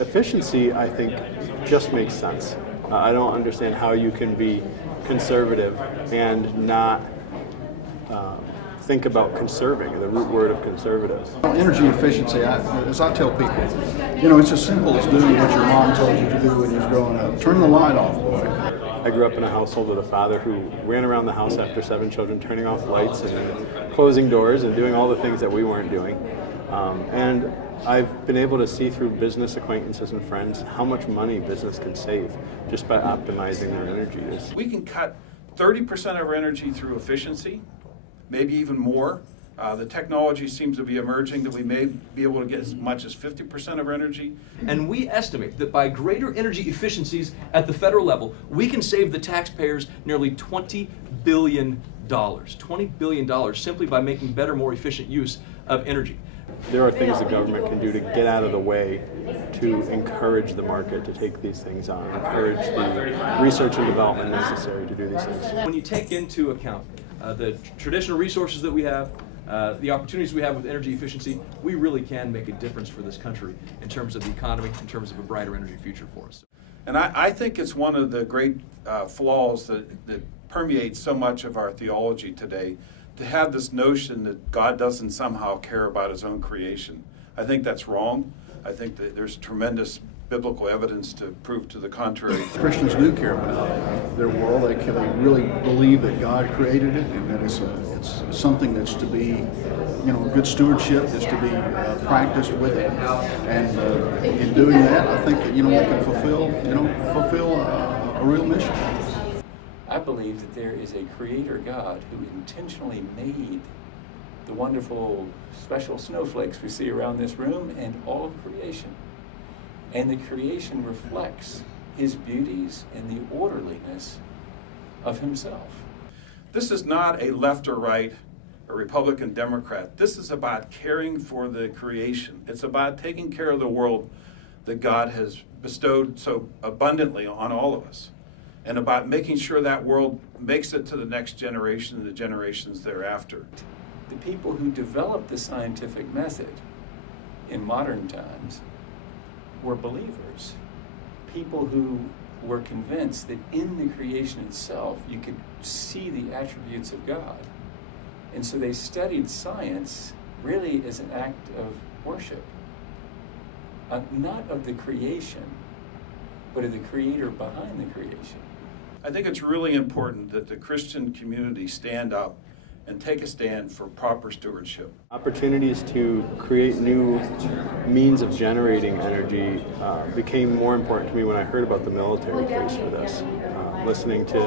Efficiency, I think, just makes sense. I don't understand how you can be conservative and not think about conserving, the root word of conservative. Energy efficiency, as I tell people, it's as simple as doing what your mom told you to do when you was growing up. Turn the light off, boy. I grew up in a household with a father who ran around the house after 7 children, turning off lights and closing doors and doing all the things that we weren't doing. And I've been able to see through business acquaintances and friends how much money business can save just by optimizing their energy use. We can cut 30% of our energy through efficiency, maybe even more. The technology seems to be emerging that we may be able to get as much as 50% of our energy. And we estimate that by greater energy efficiencies at the federal level, we can save the taxpayers nearly $20 billion. $20 billion simply by making better, more efficient use of energy. There are things the government can do to get out of the way to encourage the market to take these things on, encourage the research and development necessary to do these things. When you take into account the traditional resources that we have, the opportunities we have with energy efficiency, we really can make a difference for this country in terms of the economy, in terms of a brighter energy future for us. And I think it's one of the great flaws that permeates so much of our theology today, to have this notion that God doesn't somehow care about his own creation. I think that's wrong. I think that there's tremendous biblical evidence to prove to the contrary. Christians do care about their world. They really believe that God created it and that it's something that's to be, good stewardship is to be practiced with it. And in doing that, I think that, we can fulfill a real mission. I believe that there is a creator God who intentionally made the wonderful special snowflakes we see around this room and all of creation. And the creation reflects his beauties and the orderliness of himself. This is not a left or right, a Republican, Democrat. This is about caring for the creation. It's about taking care of the world that God has bestowed so abundantly on all of us, and about making sure that world makes it to the next generation and the generations thereafter. The people who developed the scientific method in modern times were believers, people who were convinced that in the creation itself you could see the attributes of God. And so they studied science really as an act of worship, not of the creation, but of the creator behind the creation. I think it's really important that the Christian community stand up and take a stand for proper stewardship. Opportunities to create new means of generating energy became more important to me when I heard about the military case for this. Listening to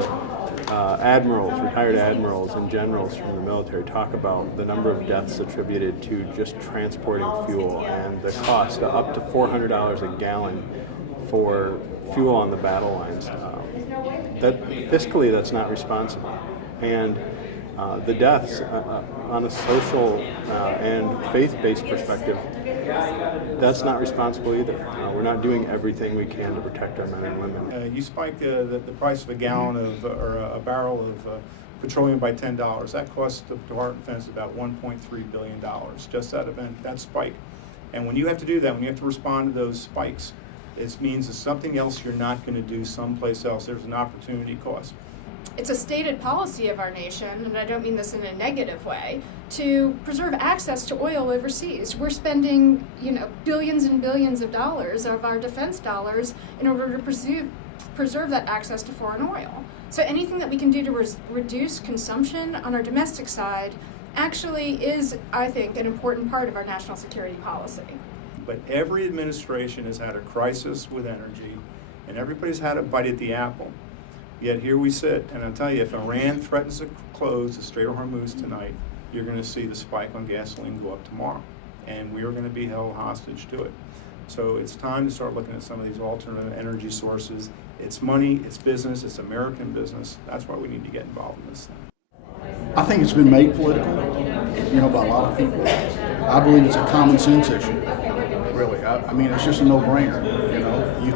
admirals, retired admirals and generals from the military talk about the number of deaths attributed to just transporting fuel and the cost up to $400 a gallon for fuel on the battle lines. That fiscally, that's not responsible. And the deaths on a social and faith-based perspective, that's not responsible either. We're not doing everything we can to protect our men and women. You spike the price of a gallon of or a barrel of petroleum by $10. That costs the Department of Defense about $1.3 billion, just that spike. And when you have to do that, when you have to respond to those spikes, it means it's something else you're not going to do someplace else. There's an opportunity cost. It's a stated policy of our nation, and I don't mean this in a negative way, to preserve access to oil overseas. We're spending, billions and billions of dollars of our defense dollars in order to preserve that access to foreign oil. So anything that we can do to reduce consumption on our domestic side actually is, I think, an important part of our national security policy. But every administration has had a crisis with energy, and everybody's had a bite at the apple. Yet here we sit, and I'll tell you, if Iran threatens to close the Strait of Hormuz tonight, you're going to see the spike on gasoline go up tomorrow, and we are going to be held hostage to it. So it's time to start looking at some of these alternative energy sources. It's money, it's business, it's American business. That's why we need to get involved in this thing. I think it's been made political, by a lot of people. I believe it's a common sense issue. Really, I mean, it's just a no-brainer. You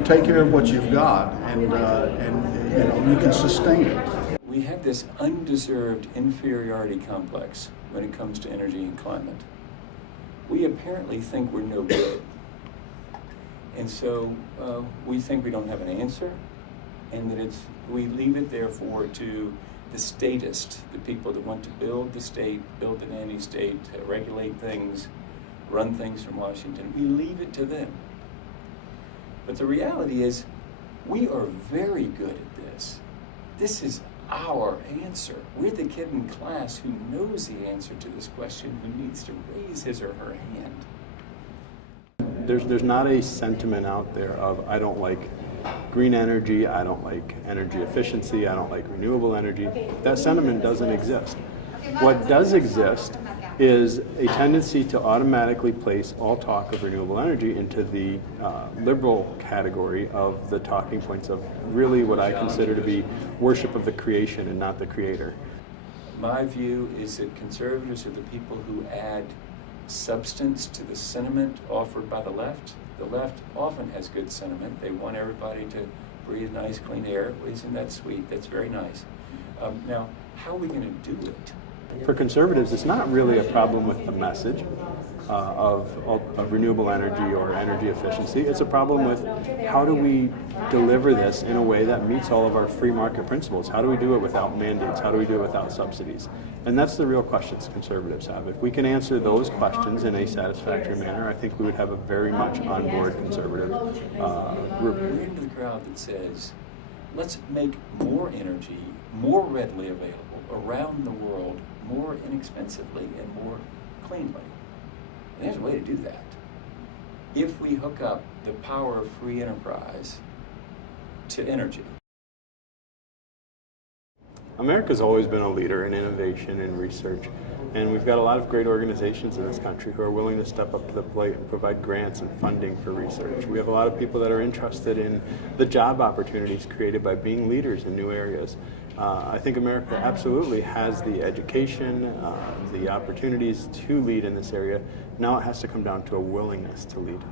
take care of what you've got, and you can sustain it. We have this undeserved inferiority complex when it comes to energy and climate. We apparently think we're no good. And so we think we don't have an answer, and that we leave it therefore to the statists, the people that want to build the state, build the nanny-state, regulate things, run things from Washington. We leave it to them. But the reality is, we are very good at this. This is our answer. We're the kid in class who knows the answer to this question, who needs to raise his or her hand. There's not a sentiment out there of I don't like green energy, I don't like energy efficiency, I don't like renewable energy. That sentiment doesn't exist. What does exist is a tendency to automatically place all talk of renewable energy into the liberal category of the talking points of really what I consider to be worship of the creation and not the creator. My view is that conservatives are the people who add substance to the sentiment offered by the left. The left often has good sentiment. They want everybody to breathe nice, clean air. Isn't that sweet? That's very nice. Now, how are we going to do it? For conservatives, it's not really a problem with the message of renewable energy or energy efficiency. It's a problem with how do we deliver this in a way that meets all of our free market principles? How do we do it without mandates? How do we do it without subsidies? And that's the real questions conservatives have. If we can answer those questions in a satisfactory manner, I think we would have a very much on-board conservative group. We're into the crowd that says, let's make more energy more readily available around the world, more inexpensively and more cleanly. And there's a way to do that. If we hook up the power of free enterprise to energy. America's always been a leader in innovation and research, and we've got a lot of great organizations in this country who are willing to step up to the plate and provide grants and funding for research. We have a lot of people that are interested in the job opportunities created by being leaders in new areas. I think America absolutely has the education, the opportunities to lead in this area. Now it has to come down to a willingness to lead.